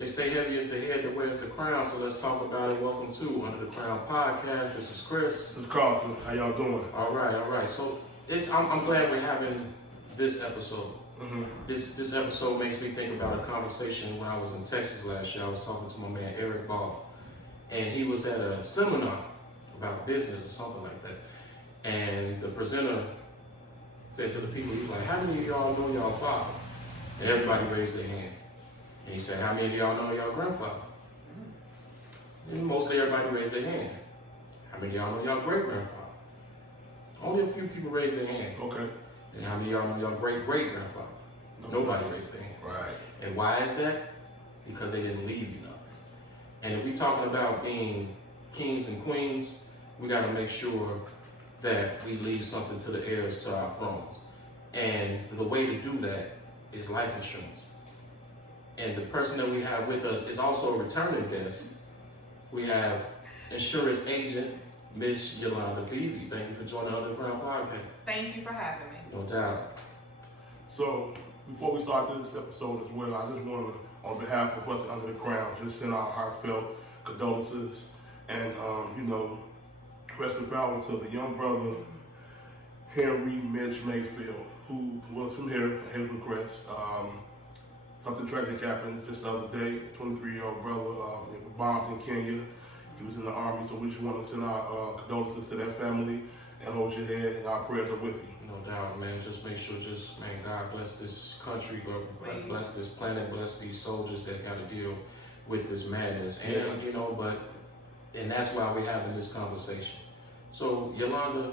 They say heavy is the head that wears the crown, so let's talk about it. Welcome to Under the Crown Podcast. This is Chris. This is Carlton. How y'all doing? All right. So I'm glad we're having this episode. Mm-hmm. This episode makes me think about a conversation when I was in Texas last year. I was talking to my man Eric Ball, and he was at a seminar about business or something like that. And the presenter said to the people, he was like, "How many of y'all know y'all father?" And everybody raised their hand. And he said, "How many of y'all know y'all grandfather?" And mostly everybody raised their hand. "How many of y'all know y'all great grandfather?" Only a few people raised their hand. Okay. And how many of y'all know y'all great great grandfather? Nobody raised their hand. Right. And why is that? Because they didn't leave you nothing. And if we're talking about being kings and queens, we got to make sure that we leave something to the heirs to our thrones. And the way to do that is life insurance. And the person that we have with us is also a returning guest. We have insurance agent, Miss Yolanda Peavy. Thank you for joining Under the Crown Podcast. Thank you for having me. No doubt. So, before we start this episode as well, I just want to, on behalf of us Under the Crown, just send our heartfelt condolences and, rest in power to the young brother, Henry Mitch Mayfield, who was from here at his request. Something tragic happened just the other day. 23-year-old brother was bombed in Kenya. He was in the army, so we just want to send our condolences to that family and hold your head, and our prayers are with you. No doubt, man. Just make sure, God bless this country, God bless this planet, bless these soldiers that got to deal with this madness. And, and that's why we're having this conversation. So, Yolanda,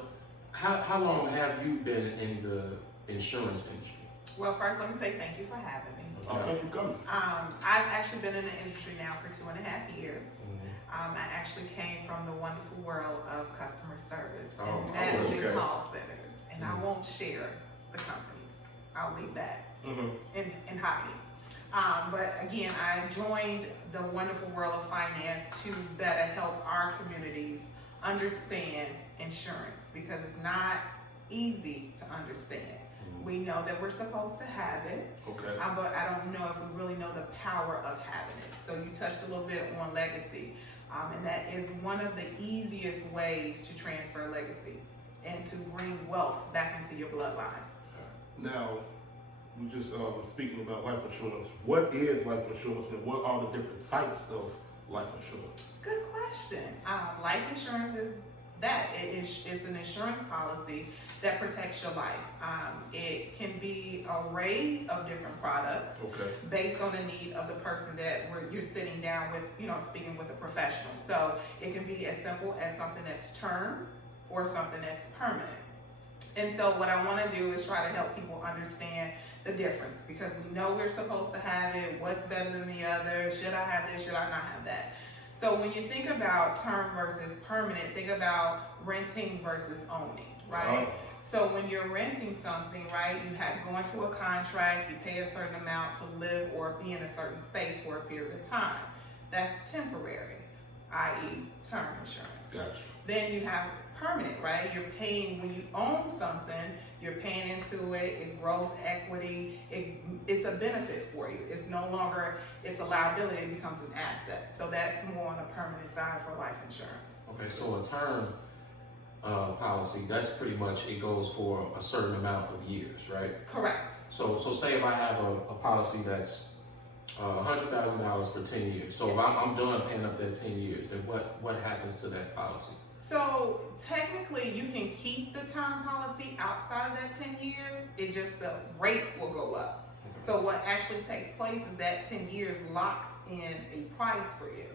how long have you been in the insurance industry? Well, first, let me say thank you for having me. Thanks for coming. I've actually been in the industry now for 2.5 years. Mm-hmm. I actually came from the wonderful world of customer service Oh, and managing okay. call centers. And Mm-hmm. I won't share the companies. I'll leave that Mm-hmm. in hiding. But again, I joined the wonderful world of finance to better help our communities understand insurance, because it's not easy to understand. We know that we're supposed to have it, Okay. but I don't know if we really know the power of having it. So you touched a little bit on legacy, and that is one of the easiest ways to transfer legacy and to bring wealth back into your bloodline. Now, we just speaking about life insurance. What is life insurance, and what are the different types of life insurance? Good question. Life insurance is that. It's an insurance policy that protects your life. It can be an array of different products Okay. based on the need of the person that you're sitting down with, speaking with a professional. So it can be as simple as something that's term or something that's permanent. And so what I want to do is try to help people understand the difference, because we know we're supposed to have it. What's better than the other? Should I have this? Should I not have that? So when you think about term versus permanent, think about renting versus owning, right? Oh. So when you're renting something, right, you have go into a contract, you pay a certain amount to live or be in a certain space for a period of time. That's temporary, i.e. term insurance. Gotcha. Then you have permanent, right? You're paying, when you own something, you're paying into it, it grows equity, it's a benefit for you. It's no longer, it's a liability, it becomes an asset. So that's more on the permanent side for life insurance. Okay, so a term policy, that's pretty much, it goes for a certain amount of years, right? Correct. So say if I have a policy that's $100,000 for 10 years. So if I'm done paying up that 10 years, then what happens to that policy? So technically you can keep the term policy outside of that 10 years, it just, the rate will go up. So what actually takes place is that 10 years locks in a price for you.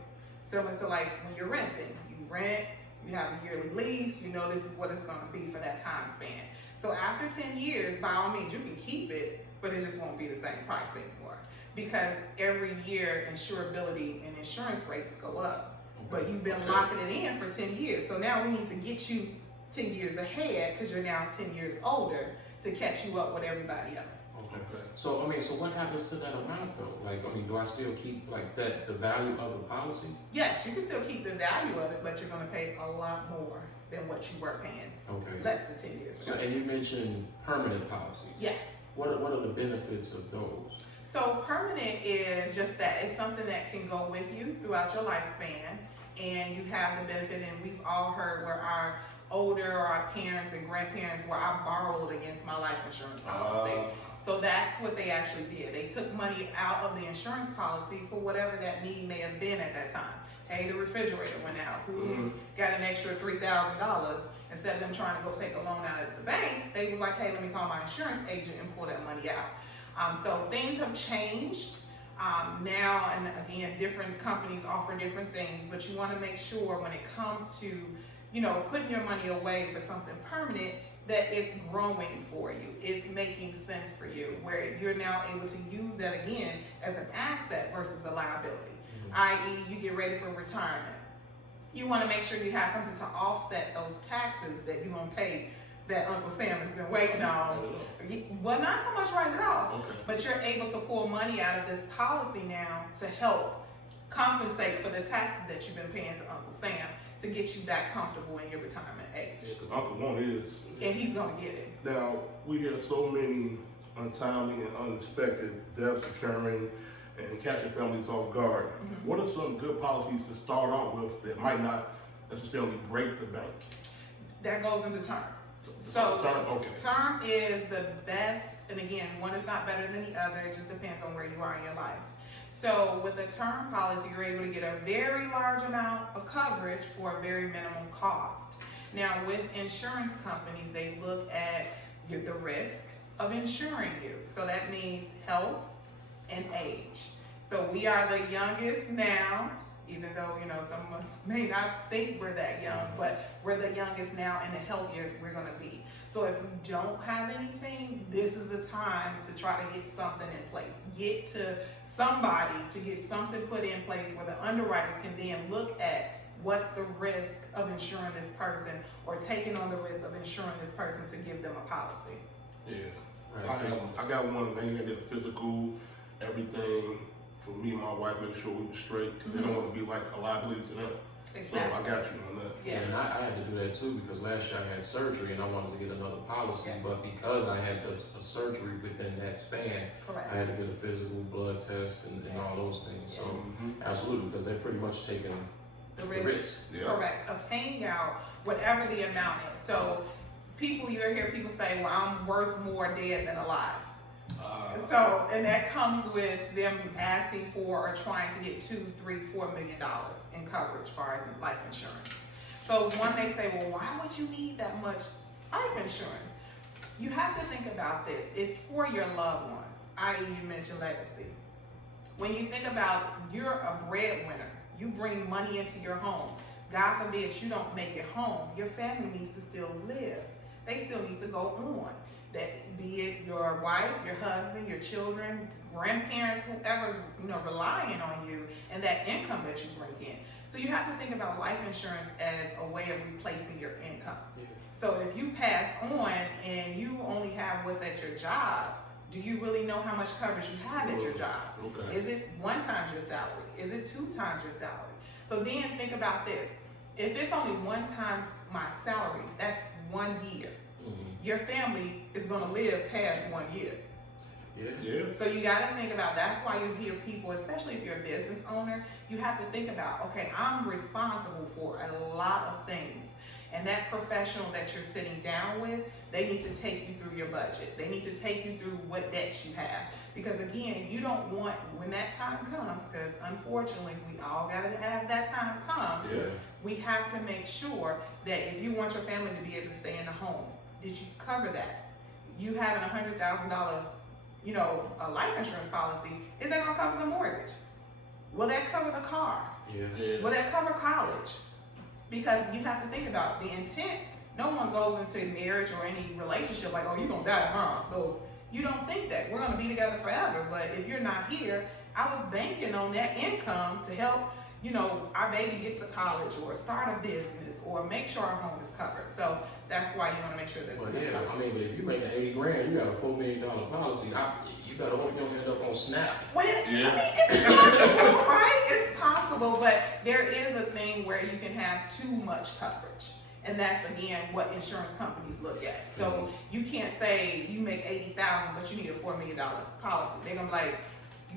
Similar to like when you're renting, you rent, you have a yearly lease, you know this is what it's gonna be for that time span. So after 10 years, by all means, you can keep it, but it just won't be the same price anymore. Because every year insurability and insurance rates go up. But you've been locking it in for 10 years. So now we need to get you 10 years ahead, because you're now 10 years older, to catch you up with everybody else. Okay. So what happens to that amount though? Do I still keep the value of the policy? Yes, you can still keep the value of it, but you're gonna pay a lot more than what you were paying less than 10 years ago. So, and you mentioned permanent policies. Yes. What are the benefits of those? So permanent is just that. It's something that can go with you throughout your lifespan, and you have the benefit. And we've all heard where our older or our parents and grandparents where I borrowed against my life insurance policy. So that's what they actually did. They took money out of the insurance policy for whatever that need may have been at that time. Hey, the refrigerator went out. Who got an extra $3,000? Instead of them trying to go take a loan out at the bank, they was like, hey, let me call my insurance agent and pull that money out. So things have changed now, and again, different companies offer different things, but you want to make sure when it comes to, putting your money away for something permanent, that it's growing for you, it's making sense for you, where you're now able to use that again as an asset versus a liability, i.e. you get ready for retirement. You want to make sure you have something to offset those taxes that you're going to pay that Uncle Sam has been waiting on. Well, not so much right now, but you're able to pull money out of this policy now to help compensate for the taxes that you've been paying to Uncle Sam to get you back comfortable in your retirement age. Yeah, because Uncle wants his. And he's going to get it. Now, we hear so many untimely and unexpected deaths occurring and catching families off guard. What are some good policies to start out with that might not necessarily break the bank? That goes into term. Term is the best, and again, one is not better than the other, it just depends on where you are in your life. So with a term policy, you're able to get a very large amount of coverage for a very minimum cost. Now with insurance companies, they look at the risk of insuring you. So that means health and age. So we are the youngest now, even though, some of us may not think we're that young, but we're the youngest now and the healthier we're gonna be. So if we don't have anything, this is the time to try to get something in place. Get to somebody to get something put in place where the underwriters can then look at what's the risk of insuring this person or taking on the risk of insuring this person to give them a policy. Yeah, I got one. They did a physical, everything for me and my wife, make sure we were straight, because they don't want to be like a liability to them. Exactly. So I got you on that. Yeah. And I had to do that too, because last year I had surgery and I wanted to get another policy, but because I had a surgery within that span, Correct. I had to get a physical, blood test, and all those things. So absolutely, because they're pretty much taking the risk. Correct, of paying out whatever the amount is. So you hear people say, well, I'm worth more dead than alive. So, and that comes with them asking for or trying to get $2, $3, $4 million in coverage as far as life insurance. So when they say, well, why would you need that much life insurance? You have to think about this. It's for your loved ones, i.e. you mentioned legacy. When you think about you're a breadwinner, you bring money into your home. God forbid you don't make it home. Your family needs to still live. They still need to go on. That be it your wife, your husband, your children, grandparents, whoever's relying on you and that income that you bring in. So you have to think about life insurance as a way of replacing your income. So if you pass on and you only have what's at your job, do you really know how much coverage you have at your job? Is it 1 time your salary? Is it 2 times your salary? So then think about this. If it's only 1 time my salary, that's 1 year. Your family is going to live past 1 year. So you got to think about, that's why you hear people, especially if you're a business owner, you have to think about, okay, I'm responsible for a lot of things. And that professional that you're sitting down with, they need to take you through your budget. They need to take you through what debts you have. Because again, you don't want, when that time comes, because unfortunately we all got to have that time come, we have to make sure that if you want your family to be able to stay in the home, did you cover that? You having $100,000, a life insurance policy, is that gonna cover the mortgage? Will that cover the car? Will that cover college? Because you have to think about the intent. No one goes into marriage or any relationship like, oh, you're gonna die tomorrow. So you don't think that. We're gonna be together forever. But if you're not here, I was banking on that income to help, our baby get to college or start a business or make sure our home is covered. So that's why you want to make sure that's but if you're making $80,000, you got a $4 million policy. You gotta hope you don't end up on SNAP. Well, it's possible, right? It's possible, but there is a thing where you can have too much coverage. And that's, again, what insurance companies look at. So you can't say you make $80,000, but you need a $4 million policy. They're going to be like,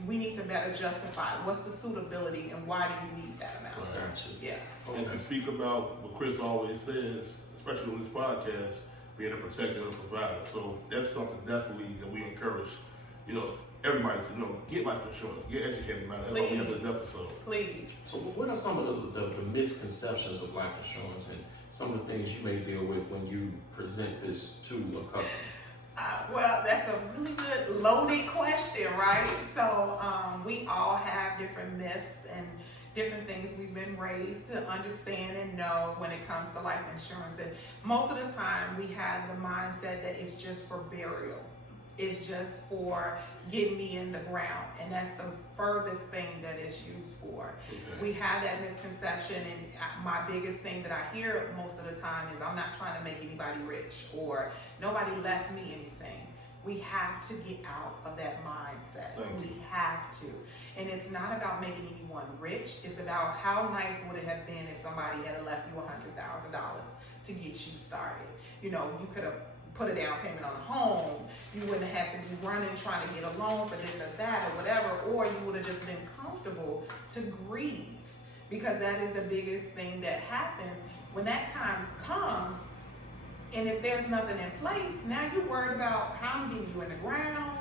we need to better justify what's the suitability and why do you need that amount. Right. Gotcha. Yeah. And to speak about what Chris always says, especially on this podcast, being a protector and a provider. So that's something definitely that we encourage, everybody to get life insurance, get educated about it. That's why we have this episode. Please. So what are some of the misconceptions of life insurance and some of the things you may deal with when you present this to a couple? Well, that's a really good loaded question, right? So we all have different myths and different things we've been raised to understand and know when it comes to life insurance. And most of the time we have the mindset that it's just for burial. It's just for getting me in the ground. And that's the furthest thing that it's used for. Okay. We have that misconception, and my biggest thing that I hear most of the time is I'm not trying to make anybody rich or nobody left me anything. We have to get out of that mindset. We have to. And it's not about making anyone rich. It's about how nice would it have been if somebody had left you $100,000 to get you started. You could have put a down payment on a home. You wouldn't have had to be running trying to get a loan for this or that or whatever, or you would have just been comfortable to grieve, because that is the biggest thing that happens when that time comes. And if there's nothing in place, now you're worried about how I'm getting you in the ground.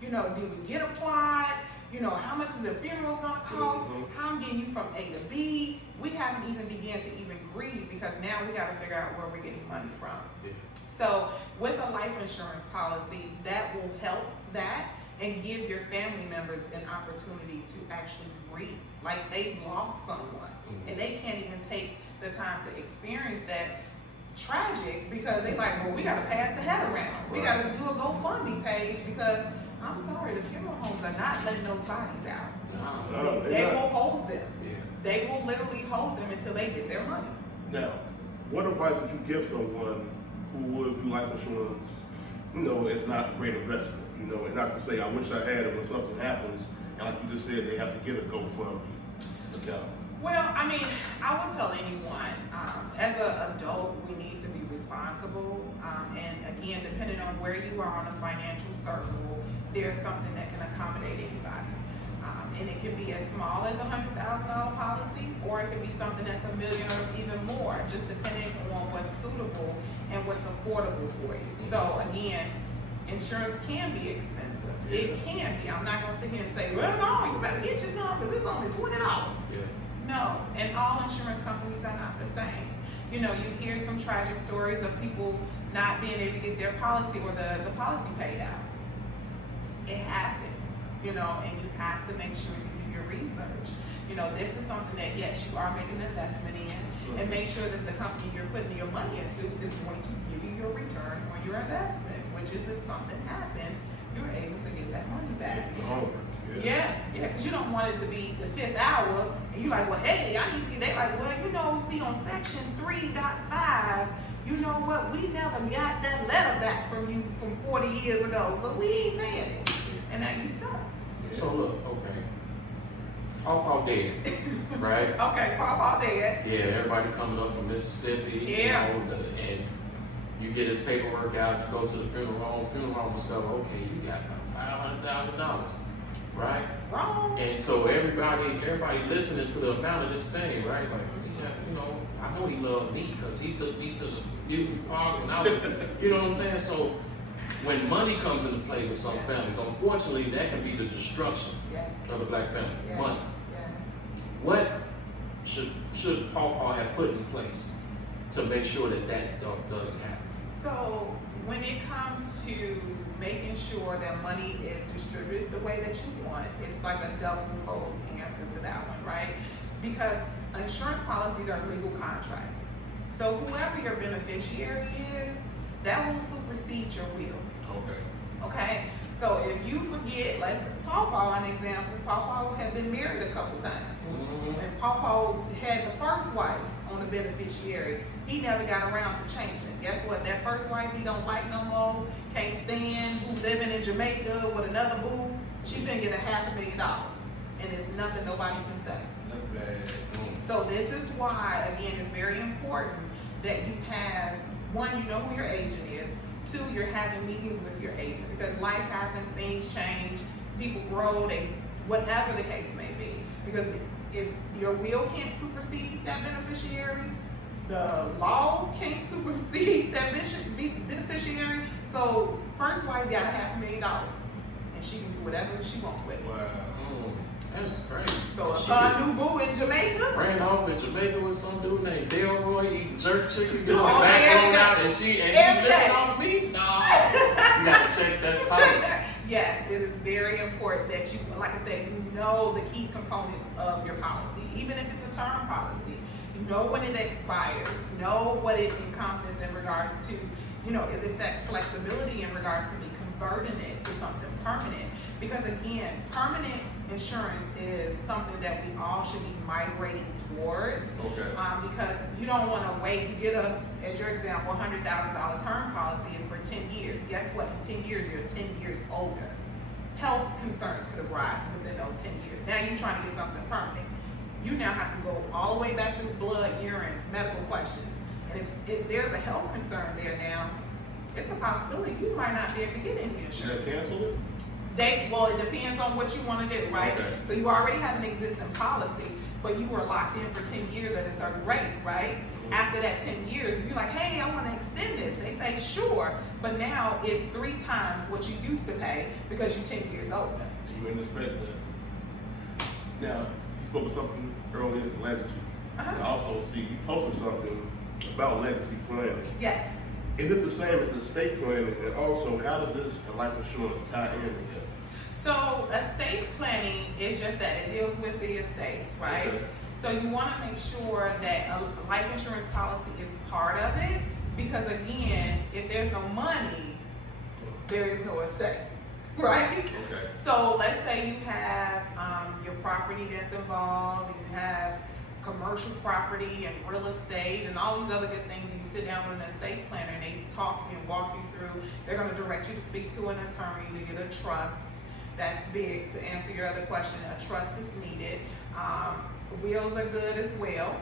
Do we get applied? How much is the funeral's gonna cost? How I'm getting you from A to B. We haven't even begun to even grieve, because now we gotta figure out where we're getting money from. Yeah. So with a life insurance policy, that will help that and give your family members an opportunity to actually grieve. Like they've lost someone, and they can't even take the time to experience that tragic, because they like, well, we gotta pass the hat around. We gotta do a GoFundMe page, because I'm sorry, the funeral homes are not letting those bodies out. No. They will hold them. Yeah. They will literally hold them until they get their money. Now, what advice would you give someone who would view life insurance, as not a great investment, and not to say, I wish I had it when something happens, and like you just said, they have to get a GoFundMe account. Well, I would tell anyone, as an adult, we need to be responsible. And again, depending on where you are on a financial circle, there's something that can accommodate anybody. And it can be as small as a $100,000 policy, or it could be something that's $1 million or even more, just depending on what's suitable and what's affordable for you. So again, insurance can be expensive. It can be. I'm not gonna sit here and say, well, no, you better get you some because it's only $20. Yeah. No, and all insurance companies are not the same. You hear some tragic stories of people not being able to get their policy or the policy paid out. It happens, and you have to make sure you do your research. This is something that, yes, you are making an investment in, and make sure that the company you're putting your money into is going to give you your return on your investment, which is if something happens, you're able to get that money back. Yeah, because you don't want it to be the 5th hour, and you're like, well, hey, I need to get. They like, well, see, on section 3.5, you know what? We never got that letter back from you from 40 years ago, so we ain't paying it, and now you stuck. So look, okay. Paw dead, right? Okay, Paw dead. Yeah, everybody coming up from Mississippi. Yeah. And you get his paperwork out, you go to the funeral home discover, okay, you got about $500,000, right? Wrong. And so everybody listening to the amount of this thing, right? Like, I know he loved me because he took me to the amusement park when I was, you know what I'm saying? So when money comes into play with some families, unfortunately, that can be the destruction of the black family. Yes. Money. Yes. What should Paw have put in place to make sure that doesn't happen? So when it comes to making sure that money is distributed the way that you want, it's like a double-fold answer to that one, right? Because insurance policies are legal contracts. So whoever your beneficiary is, that will supersede your will. Okay? So if you forget, let's Paw an example. Paw had been married a couple times. Mm-hmm. And Paw had the first wife on the beneficiary. He never got around to changing. Guess what? That first wife he don't like no more, can't stand, who living in Jamaica with another boo, she finna get $500,000. And it's nothing nobody can say. That's bad. So this is why, again, it's very important that you have, one, you know who your agent is. Two, you're having meetings with your agent, because life happens, things change, people grow, they whatever the case may be, because your will can't supersede that beneficiary, the law can't supersede that beneficiary. So first wife got $500,000, and she can do whatever she wants with it. Wow. That's crazy. So if her new boo in Jamaica ran off in Jamaica with some dude named Delroy eating jerk chicken, get All her day, back every blown day. out, and she Every day. living off me? No. You gotta check that policy. Yes, it is very important that you, like I said, you know the key components of your policy. Even if it's a term policy, you know when it expires, know what it encompasses in regards to, is it that flexibility in regards to me converting it to something permanent? Because again, permanent insurance is something that we all should be migrating towards. Okay. Because you don't want to wait. You get as your example, $100,000 term policy is for 10 years. Guess what? In 10 years, you're 10 years older. Health concerns could arise within those 10 years. Now you're trying to get something permanent. You now have to go all the way back through blood, urine, medical questions. And if there's a health concern there now, it's a possibility you might not be able to get any Should insurance. I cancel it? Well, it depends on what you want to do, right? Okay. So you already have an existing policy, but you were locked in for 10 years at a certain rate, right? After that 10 years, you're like, hey, I want to extend this. They say, sure, but now it's 3 times what you used to pay because you're 10 years older. You didn't expect that. Now, you spoke of something earlier, legacy. And I also see you posted something about legacy planning. Yes. Is it the same as estate planning? And also, how does this and life insurance tie in together? So estate planning is just that. It deals with the estates, right? Okay. So you want to make sure that a life insurance policy is part of it, because again, if there's no money, there is no estate, right? Okay. So let's say you have your property that's involved, you have commercial property and real estate and all these other good things. You sit down with an estate planner and they talk and walk you through. They're going to direct you to speak to an attorney to get a trust. That's big. To answer your other question, a trust is needed. Wills are good as well,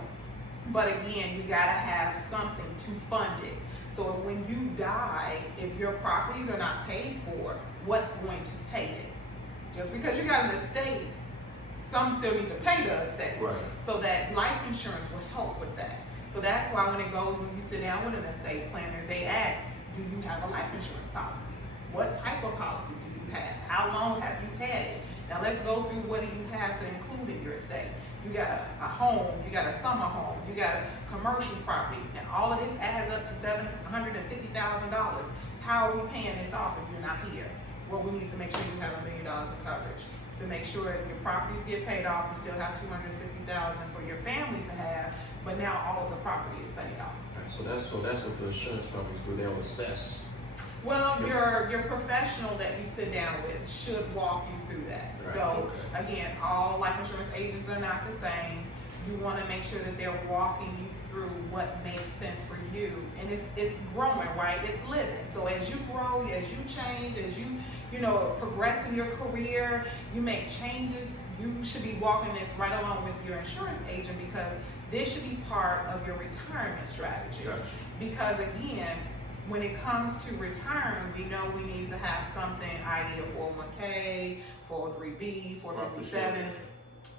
but again, you got to have something to fund it. So when you die, if your properties are not paid for, what's going to pay it? Just because you got an estate, some still need to pay the estate. Right. So that life insurance will help with that. So that's why when you sit down with an estate planner, they ask, do you have a life insurance policy? What type of policy do you have? How long have you had it? Now let's go through what do you have to include in your estate. You got a home, you got a summer home, you got a commercial property. Now all of this adds up to $750,000. How are we paying this off if you're not here? Well, we need to make sure you have $1 million of coverage. To make sure that your properties get paid off, you still have $250,000 for your family to have, but now all of the property is paid off. Right, so that's what the insurance companies do. They'll assess. Well, your professional that you sit down with should walk you through that. Right, So again, all life insurance agents are not the same. You want to make sure that they're walking you through what makes sense for you, and it's growing, right? It's living. So as you grow, as you change, as you progress in your career, you make changes. You should be walking this right along with your insurance agent, because this should be part of your retirement strategy. Gotcha. Because again, when it comes to retiring, we know we need to have something, i.e. a 401k, 403b, 457,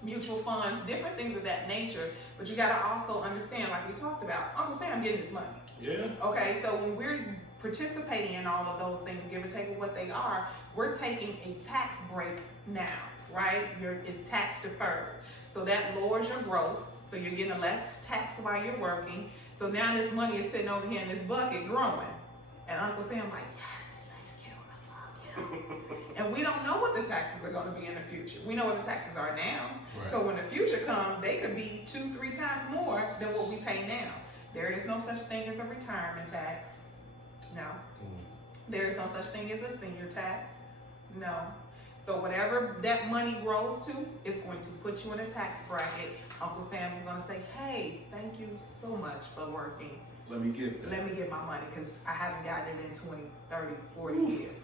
mutual funds, different things of that nature. But you got to also understand, like we talked about, Uncle Sam getting his money. Yeah. Okay, so when we're participating in all of those things, give or take what they are, we're taking a tax break now, right? It's tax deferred. So that lowers your gross, so you're getting less tax while you're working. So now this money is sitting over here in this bucket growing. And Uncle Sam like, yes, thank you, I love you. And we don't know what the taxes are going to be in the future. We know what the taxes are now. Right. So when the future comes, they could be 2-3 times more than what we pay now. There is no such thing as a retirement tax. No. There is no such thing as a senior tax. No. So whatever that money grows to is going to put you in a tax bracket. Uncle Sam is going to say, hey, thank you so much for working. Let me get that. Let me get my money, because I haven't gotten it in 20, 30, 40 years.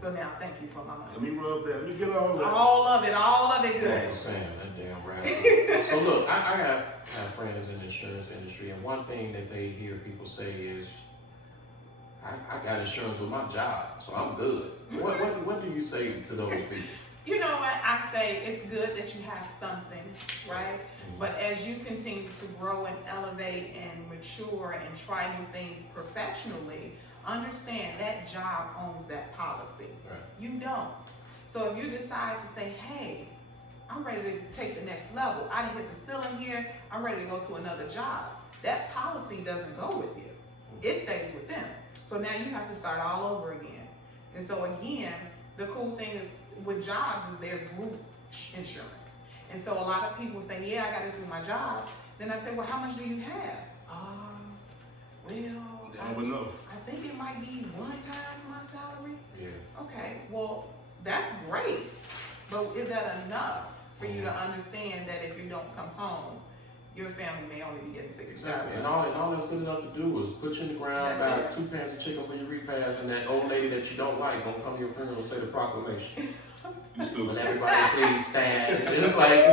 So now thank you for my money. Let me rub that. Let me get all that. All of it good. Uncle Sam, that damn rabbit. So look, I have friends in the insurance industry, and one thing that they hear people say is, I got insurance with my job, so I'm good. What do you say to those people? You know what, I say it's good that you have something, right? But as you continue to grow and elevate and mature and try new things professionally, understand that job owns that policy. Right. You don't. So if you decide to say, hey, I'm ready to take the next level, I done hit the ceiling here, I'm ready to go to another job, that policy doesn't go with you. It stays with them. So now you have to start all over again. And so again, the cool thing is with jobs is their group insurance. And so a lot of people say, yeah, I got to do my job. Then I say, well, how much do you have? Well, I would know. I think it might be 1 times my salary. Yeah. Okay, well, that's great. But is that enough for you to understand that if you don't come home, your family may only be getting $60,000? Exactly. And all that's good enough to do is put you in the ground, buy That's 2 pans of chicken for your repast, and that old lady that you don't like gonna come to your funeral and say the proclamation. You still But everybody please stand. It's like,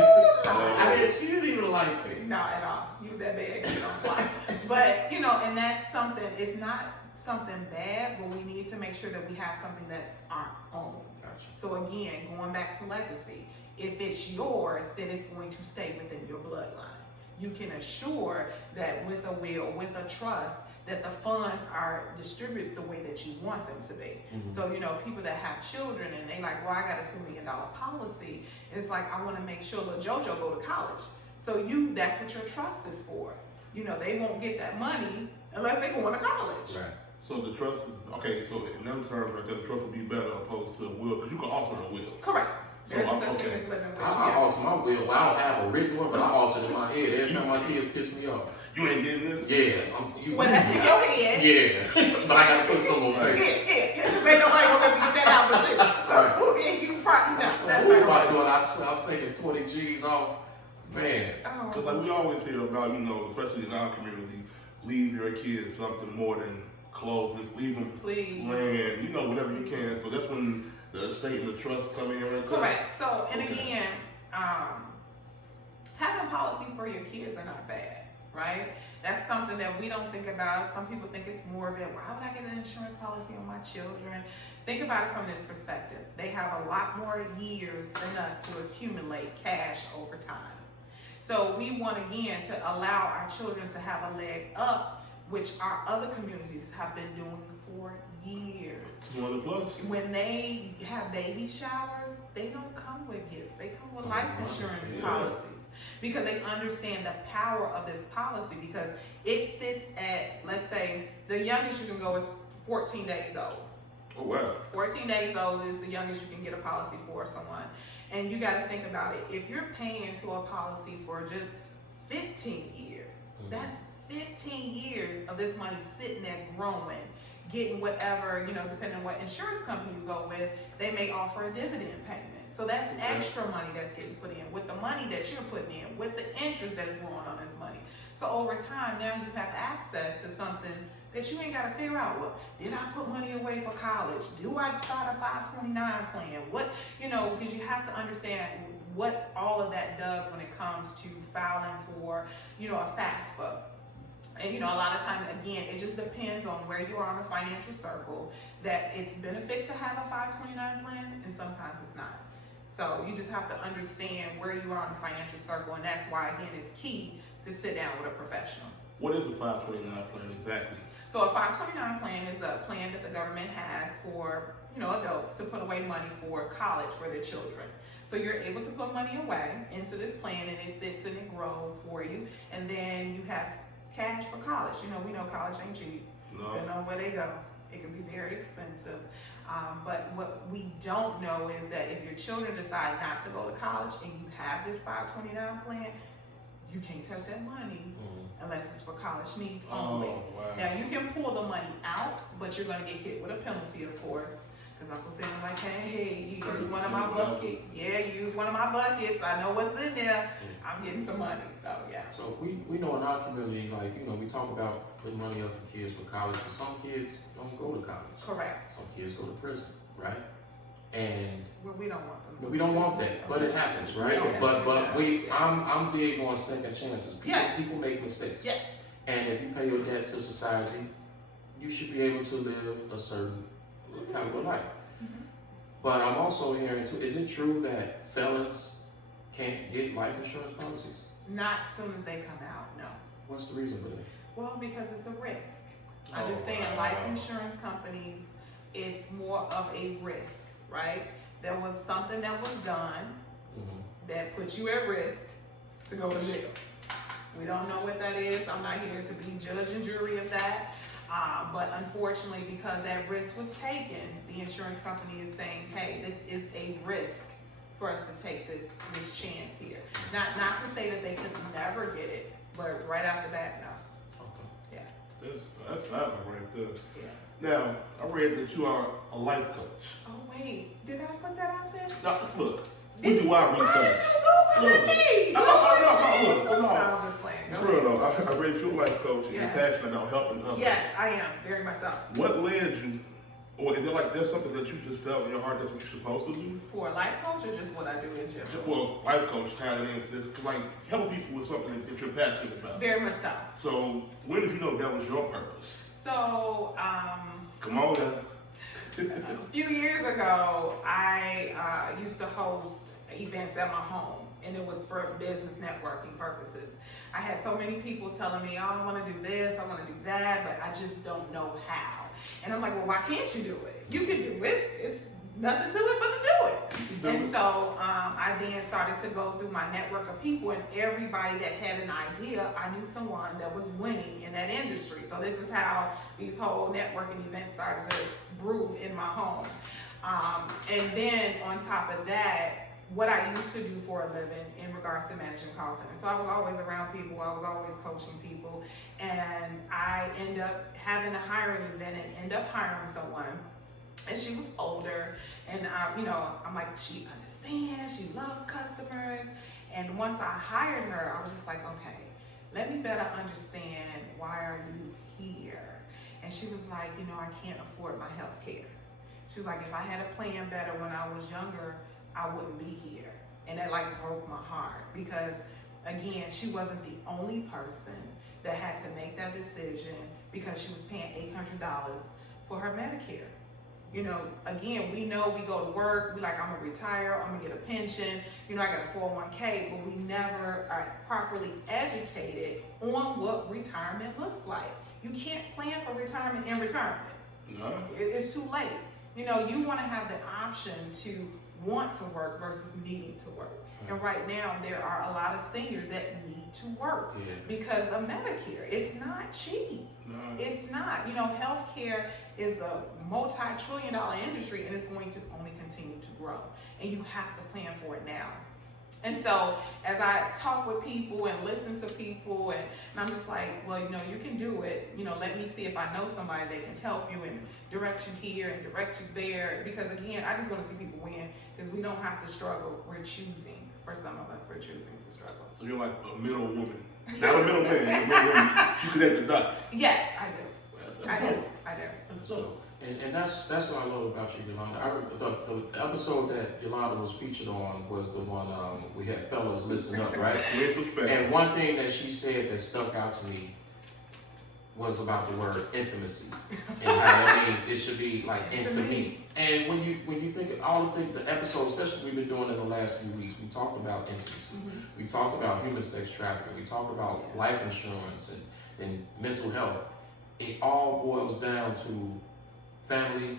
I mean, she didn't even like me. Not at all. You was that bad, you don't fly. But, you know, and that's something, it's not something bad, but we need to make sure that we have something that's our own. Gotcha. So again, going back to legacy, if it's yours, then it's going to stay within your bloodline. You can assure that with a will, with a trust, that the funds are distributed the way that you want them to be. Mhm. So, you know, people that have children and they like, well, I got a $2 million policy. It's like, I want to make sure little JoJo go to college. So that's what your trust is for. You know, they won't get that money unless they go to college. Right. So the trust is, okay, so in them terms right there, the trust would be better opposed to a will, because you can alter a will. Correct. So, There's such okay. thing as living with. I alter my will. Well, I don't have a written one, but I alter it in my head every time my kids piss me off. You ain't getting this? Yeah. Well, that's in your head. Yeah. But I gotta put some on Yeah, paper. yeah. Ain't nobody gonna let me get that out but you. So, yeah, you probably know. That's What not about right. doing? I'm taking 20 G's off. Man. Oh. Because like we always hear about, you know, especially in our community, leave your kids something more than clothes. Just leave them Please. land, you know, whatever you can. So that's when the estate and the trust come in right there. Correct. So, and Okay. again, having policy for your kids are not bad, right? That's something that we don't think about. Some people think it's morbid. Why would I get an insurance policy on my children? Think about it from this perspective. They have a lot more years than us to accumulate cash over time. So we want, again, to allow our children to have a leg up, which our other communities have been doing for years. 200 plus. When they have baby showers, they don't come with gifts. They come with life insurance policies because they understand the power of this policy, because it sits at, let's say, the youngest you can go is 14 days old. Oh, wow. 14 days old is the youngest you can get a policy for someone. And you got to think about it. If you're paying into a policy for just 15 years, that's 15 years of this money sitting there growing, getting whatever, you know, depending on what insurance company you go with, they may offer a dividend payment. So that's extra money that's getting put in with the money that you're putting in, with the interest that's growing on this money. So over time, now you have access to something that you ain't got to figure out, well, did I put money away for college? Do I start a 529 plan? What, you know, because you have to understand what all of that does when it comes to filing for, you know, a FAFSA. And, you know, a lot of times, again, it just depends on where you are on the financial circle, that it's benefit to have a 529 plan, and sometimes it's not. So you just have to understand where you are on the financial circle, and that's why, again, it's key to sit down with a professional. What is a 529 plan exactly? So a 529 plan is a plan that the government has for, you know, adults to put away money for college for their children. So you're able to put money away into this plan, and it sits and it grows for you, and then you have cash for college. You know, we know college ain't cheap. No. Depending on where they go, it can be very expensive. But what we don't know is that if your children decide not to go to college and you have this 529 plan, you can't touch that money unless it's for college needs only. Oh, wow. Now you can pull the money out, but you're going to get hit with a penalty, of course. Because Uncle Sam was like, hey, you use one of my buckets. Yeah, you use one of my buckets. I know what's in there. I'm getting some money. So yeah. So we know in our community, like, you know, we talk about putting money up for kids for college, but some kids don't go to college. Correct. Some kids go to prison, right? And Well, we don't want them. we don't want that, but it happens, right? Yeah. But I'm big on second chances. People make mistakes. Yes. And if you pay your debt to society, you should be able to live a certain kind of a life. But I'm also hearing too, is it true that felons can't get life insurance policies? Not as soon as they come out, no. What's the reason for that? Well, because it's a risk. Oh, Understand, wow. life insurance companies, it's more of a risk, right? There was something that was done that put you at risk to go to jail. We don't know what that is. I'm not here to be judge and jury of that. But unfortunately, because that risk was taken, the insurance company is saying, hey, this is a risk for us to take this chance here. Not to say that they could never get it, but right off the bat, no. Okay. Yeah. That's fine right there. Yeah. Now, I read that you are a life coach. Oh wait, did I put that out there? Now, look, we do our research. Look at me. No, I'm just playing. for real though, I read you're a life coach and Yeah. you're passionate about helping others. Yes, I am, very much so. What led you, or is it like there's something that you just felt in your heart that's what you're supposed to do? For a life coach or just what I do in general? Well, life coach tying it into this, like helping people with something that you're passionate about. Very much so. So when did you know that was your purpose? So, Come on now. a few years ago, I used to host events at my home, and it was for business networking purposes. I had so many people telling me, oh, I want to do this, I want to do that, but I just don't know how. And I'm like, well, why can't you do it? You can do it. It's nothing to it but to do it. And so I then started to go through my network of people, and everybody that had an idea, I knew someone that was winning in that industry. So this is how these whole networking events started to brew in my home. And then on top of that, what I used to do for a living in regards to managing call centers. So I was always around people, I was always coaching people, and I end up having a hiring event and end up hiring someone. And she was older, and I'm like, she understands, she loves customers. And once I hired her, I was just like, okay, let me better understand, why are you here? And she was like, I can't afford my health care. She was like, if I had a plan better when I was younger, I wouldn't be here. And that like broke my heart, because again, she wasn't the only person that had to make that decision, because she was paying $800 for her Medicare. Again, we know we go to work, we like, I'm gonna retire, I'm gonna get a pension, I got a 401k, but we never are properly educated on what retirement looks like. You can't plan for retirement in retirement. No. It's too late. You wanna have the option to want to work versus needing to work. And right now, there are a lot of seniors that need to work because of Medicare. It's not cheap. No. It's not. Healthcare is a multi-trillion-dollar industry, and it's going to only continue to grow. And you have to plan for it now. And so, as I talk with people and listen to people, and I'm just like, well, you can do it. Let me see if I know somebody that can help you and direct you here and direct you there. Because again, I just want to see people win, because we don't have to struggle. We're choosing. For some of us, we're choosing to struggle. So you're like a middle woman. Not a middle man, you're a middle woman. You connect the dots. Yes, I do. That's dope. I do. That's dope. And that's what I love about you, Yolanda. The episode that Yolanda was featured on was the one we had fellas listen up, right? With respect. And one thing that she said that stuck out to me was about the word intimacy, and how that means it should be like into me. And when you think of all the episodes, especially we've been doing in the last few weeks, we talked about intimacy. Mm-hmm. We talked about human sex trafficking. We talked about life insurance and mental health. It all boils down to family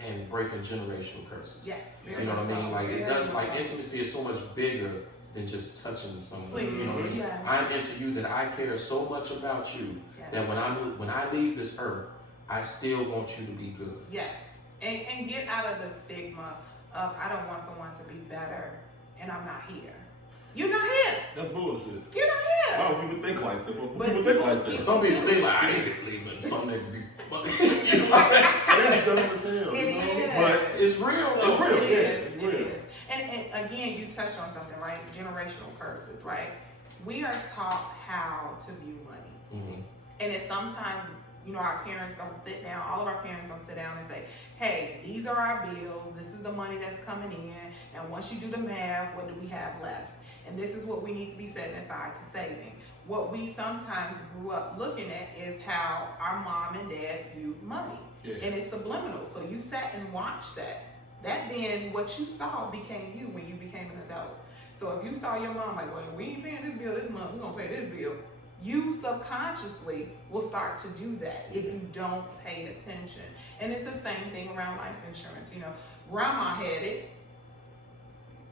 and breaking generational curses. Yes. You know what I mean? Like it Very does. Like much so. intimacy is so much bigger than just touching someone. Please, You know what I mean? yes. I'm into you, that I care so much about you Yes. that when I leave this earth, I still want you to be good. Yes. And get out of the stigma of, I don't want someone to be better and I'm not here. You're not here. That's bullshit. You're not I here. don't even think like that, but But people think like people- that. Some people think like I ain't leaving. Some nigga be fucking. You know? That's dumb as hell, It you know? is. But It's real though. It's real. It Yeah, is. it's It real. is. And again, you touched on something, right? Generational curses, right? We are taught how to view money. Mhm. And it's sometimes, our parents don't sit down, all of our parents don't sit down and say, hey, these are our bills, this is the money that's coming in, and once you do the math, what do we have left? And this is what we need to be setting aside to saving. What we sometimes grew up looking at is how our mom and dad viewed money. Yeah. And it's subliminal. So you sat and watched that That then, what you saw became you when you became an adult. So if you saw your mom like, well, we ain't paying this bill this month, we're gonna pay this bill. You subconsciously will start to do that if you don't pay attention. And it's the same thing around life insurance. You know, grandma had it,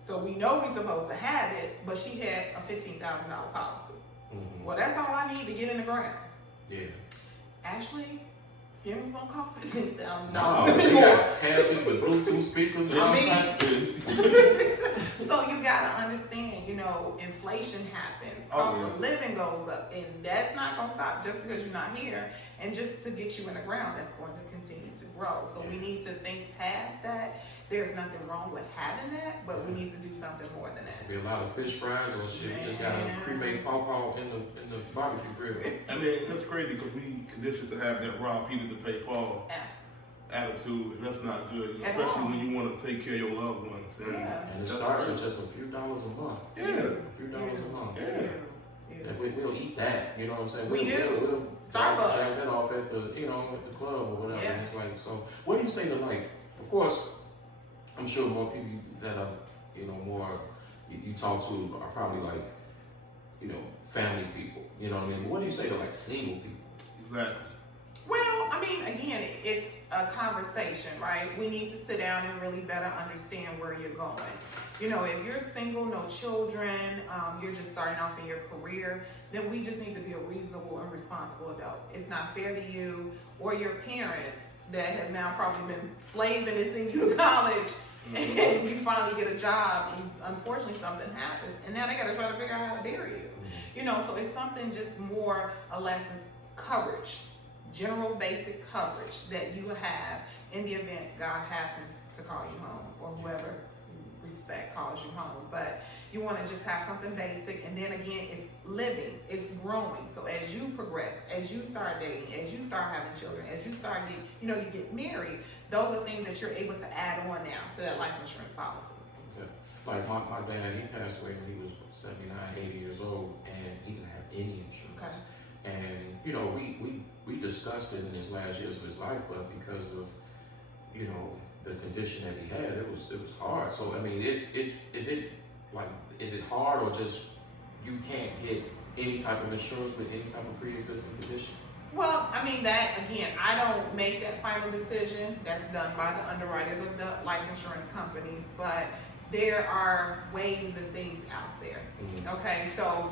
so we know we're supposed to have it, but she had a $15,000 policy. Mm-hmm. Well, that's all I need to get in the ground. Yeah. Ashley, funerals don't cost $15,000. No, they got caskets with Bluetooth speakers and all that. So you gotta understand, you know, inflation happens, cost of living goes up, and that's not gonna stop just because you're not here. And just to get you in the ground, that's going to continue to grow. So we need to think past that. There's nothing wrong with having that, but we need to do something more than that. Be a lot of fish fries or shit. You just gotta cremate pawpaw in the barbecue grill. I mean, that's crazy because we conditioned to have that rob Peter to pay Paul attitude, and that's not good, especially when you want to take care of your loved ones. And it starts with just a few dollars a month. Yeah. A few dollars a month. Yeah. And we'll eat that, you know what I'm saying? We do. We'll Starbucks. jack that off at the, you know, at the club or whatever. And it's like, so what do you say to, like, of course, I'm sure more people that are, you know, more you talk to are probably like, you know, family people, you know what I mean? But what do you say to like single people? Exactly. Well, I mean, again, it's a conversation, right? We need to sit down and really better understand where you're going. You know, if you're single, no children, you're just starting off in your career, then we just need to be a reasonable and responsible adult. It's not fair to you or your parents that has now probably been slaving to send you to college, and you finally get a job, and unfortunately something happens, and now they got to try to figure out how to bury you. You know, so it's something just more or less as coverage, general basic coverage that you have in the event God happens to call you home, or whoever you respect calls you home. But you want to just have something basic, and then again, it's living, it's growing. So as you progress, as you start dating, as you start having children, as you start getting, you know, you get married, those are things that you're able to add on now to that life insurance policy. Okay. Like my dad, he passed away when he was 79, 80 years old, and he didn't have any insurance. Okay. And, you know, we discussed it in his last years of his life, but because of, you know, the condition that he had, it was hard. So, I mean, is it hard, or just you can't get any type of insurance with any type of pre-existing condition? Well, I mean, that, again, I don't make that final decision. That's done by the underwriters of the life insurance companies, but there are ways and things out there. Okay, so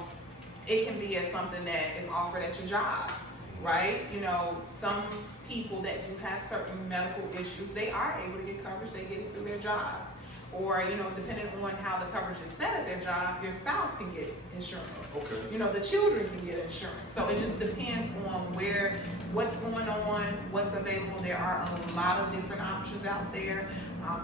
it can be as something that is offered at your job, right? You know, some people that do have certain medical issues, they are able to get coverage, they get it through their job. Or, you know, depending on how the coverage is set at their job, your spouse can get insurance. Okay. You know, the children can get insurance. So it just depends on what's going on, what's available. There are a lot of different options out there.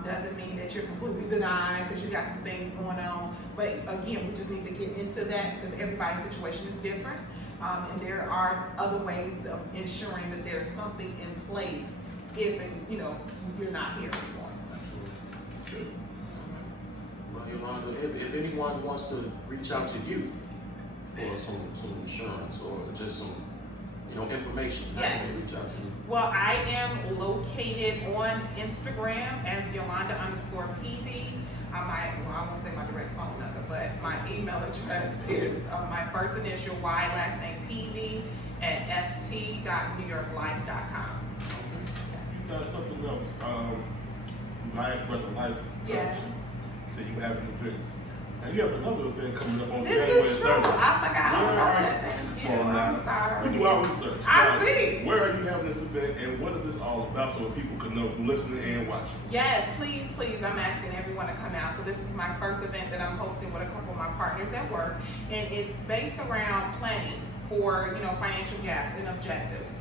Doesn't mean that you're completely denied because you got some things going on. But again, we just need to get into that because everybody's situation is different. And there are other ways of ensuring that there's something in place if, you know, you're not here anymore. Absolutely. Well, Yolanda, if anyone wants to reach out to you for some insurance or just some, you know, information, how can they reach out to you? Well, I am located on Instagram as Yolanda_Peavy. I won't say my direct phone number, but my email address is my first initial Y, last name Peavy at ft.newyorklife.com. You got something else. I asked about the life. Yeah. You said you have events. And you have another event coming up on This January is true. 30th. I forgot all about that. Thank you. Come on now. I'm sorry. We do our research. I see. Where are you having this event, and what is this all about, so people can know, listening and watching? Yes, please, I'm asking everyone to come out. So this is my first event that I'm hosting with a couple of my partners at work, and it's based around planning for, you know, financial gaps and objectives.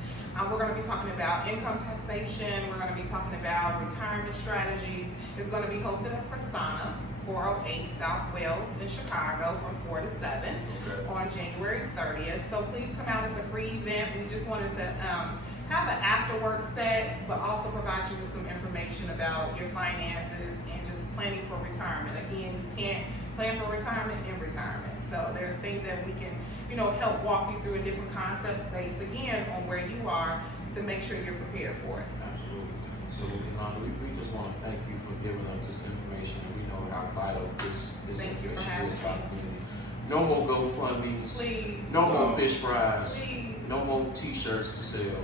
We're going to be talking about income taxation. We're going to be talking about retirement strategies. It's going to be hosted at Persona, 408 South Wales in Chicago from 4 to 7 on January 30th. So please come out. It's a free event. We just wanted to have an after work set, but also provide you with some information about your finances and just planning for retirement. Again, you can't plan for retirement in retirement. So there's things that we can, you know, help walk you through in different concepts based again on where you are to make sure you're prepared for it. Absolutely. So, Yolanda, we just want to thank you for giving us this information, and we know how vital this Thank you for information having is to our me. community. No more GoFundMe's, Please. no more fish fries, Please. no more T-shirts to sell.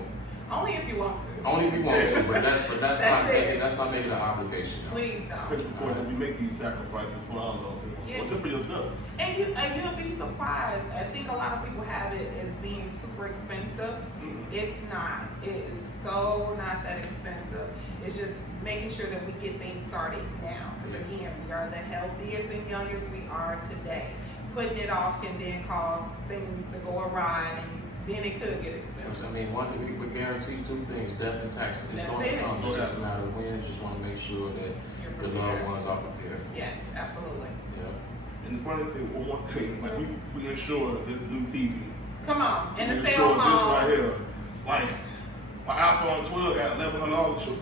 Only if you want to. Only if you want to, but that's That's not it. making, that's not making an obligation. No. Please It's don't. important that we make these sacrifices for our loved ones, Yeah. or just for yourself. And you'll be surprised. I think a lot of people have it as being super expensive. It's not. It is so not that expensive. It's just making sure that we get things started now. Because again, we are the healthiest and youngest we are today. Putting it off can then cause things to go awry, and then it could get expensive. I mean, one thing we guarantee two things: death and taxes. It's That's going to it. come. It's just a matter of when. Just want to make sure that You're the prepared. loved ones are prepared. Yes, absolutely. Yeah. And the funny thing, one thing, like we insure this new TV. Come on, and We the insure cell this right phone. here. Like my iPhone 12 got $1,100.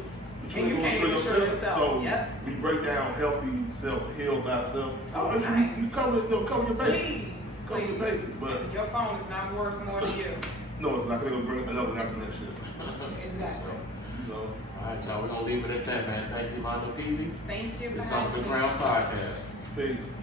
And you can't insure yourself. So Yep. we break down healthy self, heal thyself. So Oh, make sure nice. you cover your bases. Please, Cover your please. bases, but Your phone is not worth more than you. no, it's not gonna bring another after next year. Exactly. You know. All right, y'all. We're gonna leave it at that, man. Thank you, Yolanda Peavy. Thank you for It's on the having me. Ground Podcast. Peace.